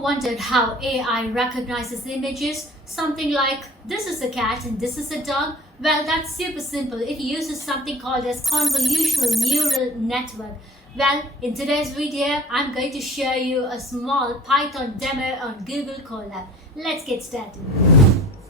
wondered how AI recognizes images? Something like this is a cat and this is a dog? Well, that's super simple. It uses something called as convolutional neural network. Well, in today's video, I'm going to show you a small Python demo on Google Colab. Let's get started.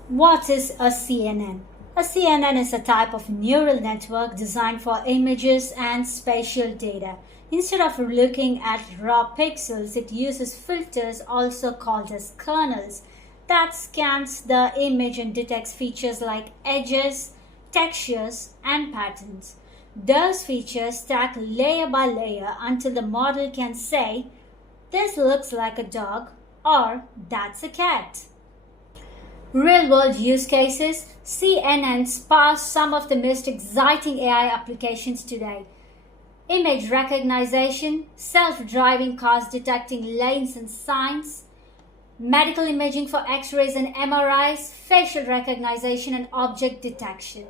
What is a CNN? A CNN is a type of neural network designed for images and spatial data. Instead of looking at raw pixels, it uses filters, also called as kernels, that scans the image and detects features like edges, textures, and patterns. Those features stack layer by layer until the model can say, "This looks like a dog," or "That's a cat." Real-world use cases, CNNs power some of the most exciting AI applications today. Image recognition, self-driving cars detecting lanes and signs, medical imaging for X-rays and MRIs, facial recognition and object detection.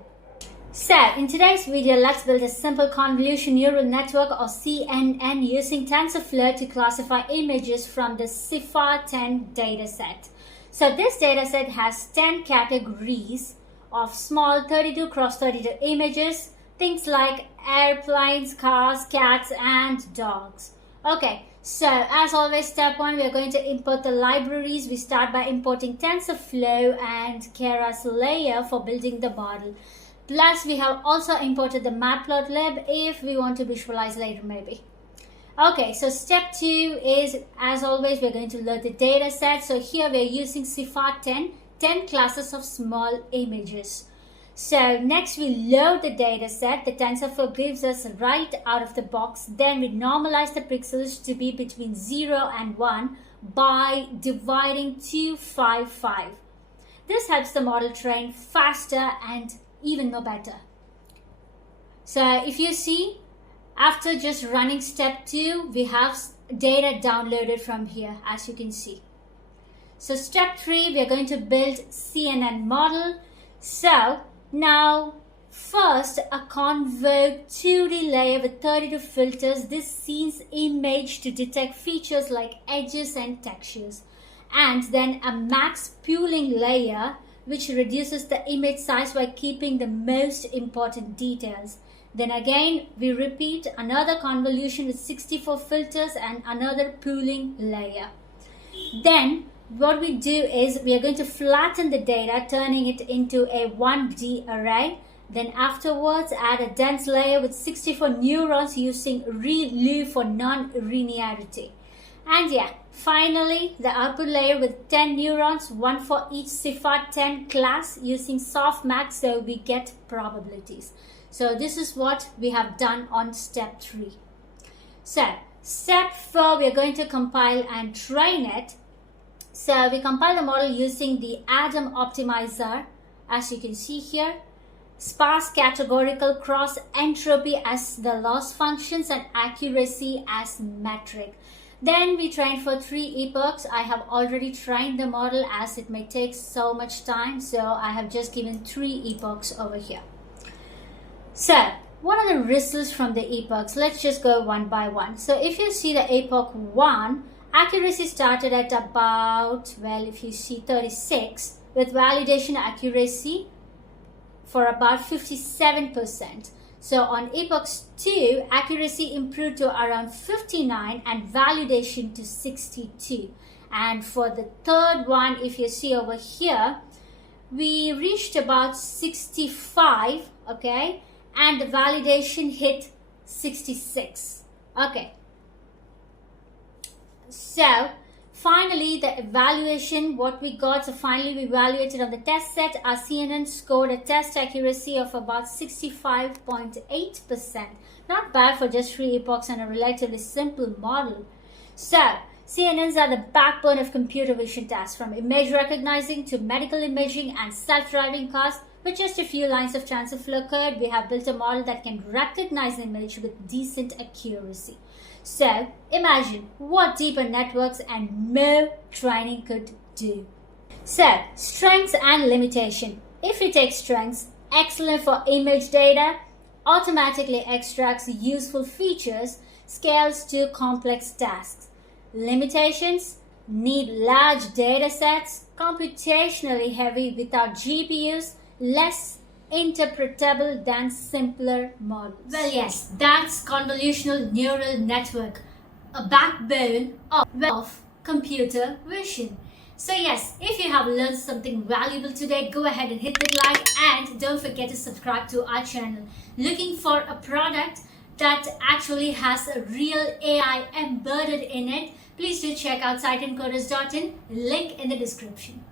So, in today's video, let's build a simple convolutional neural network or CNN using TensorFlow to classify images from the CIFAR-10 dataset. So this dataset has 10 categories of small 32 x 32 images, things like airplanes, cars, cats, and dogs. Okay, so as always, step 1, we are going to import the libraries. We start by importing TensorFlow and Keras layer for building the model. Plus, we have also imported the matplotlib if we want to visualize later maybe. Okay, so step 2 is, as always, we're going to load the data set. So here we're using CIFAR-10, 10 classes of small images. So next we load the data set. The TensorFlow gives us right out of the box. Then we normalize the pixels to be between 0 and 1 by dividing 255. This helps the model train faster and even more better. So if you see, after just running step 2, we have data downloaded from here, as you can see. So step 3, we are going to build CNN model. So now first a conv 2D layer with 32 filters. This scenes image to detect features like edges and textures. And then a max pooling layer which reduces the image size by keeping the most important details. Then again, we repeat another convolution with 64 filters and another pooling layer. Then what we do is we are going to flatten the data, turning it into a 1D array. Then afterwards, add a dense layer with 64 neurons using ReLU for non-linearity. And yeah, finally, the output layer with 10 neurons, one for each CIFAR-10 class using softmax, so we get probabilities. So this is what we have done on step 3. So step 4, we are going to compile and train it. So we compile the model using the Adam optimizer, as you can see here. Sparse categorical cross entropy as the loss functions and accuracy as metric. Then we train for 3 epochs. I have already trained the model as it may take so much time. So I have just given 3 epochs over here. So, what are the results from the epochs? Let's just go one by one. So, if you see the epoch 1, accuracy started at about, well, if you see 36, with validation accuracy for about 57%. So, on epoch 2, accuracy improved to around 59 and validation to 62. And for the third one, if you see over here, we reached about 65, okay? And the validation hit 66. Okay. So finally the evaluation, what we got, so finally we evaluated on the test set. Our CNN scored a test accuracy of about 65.8%. Not bad for just 3 epochs and a relatively simple model. So CNNs are the backbone of computer vision tasks, from image recognizing to medical imaging and self-driving cars. With just a few lines of TensorFlow code, we have built a model that can recognize the image with decent accuracy. So, imagine what deeper networks and more training could do. So, strengths and limitation. If you take strengths, excellent for image data, automatically extracts useful features, scales to complex tasks. Limitations, need large data sets, computationally heavy without GPUs, less interpretable than simpler models. Well, yes, that's convolutional neural network, a backbone of computer vision. So yes, if you have learned something valuable today, go ahead and hit the like and don't forget to subscribe to our channel. Looking for a product that actually has a real AI embedded in it, please do check out siteencoders.in, link in the description.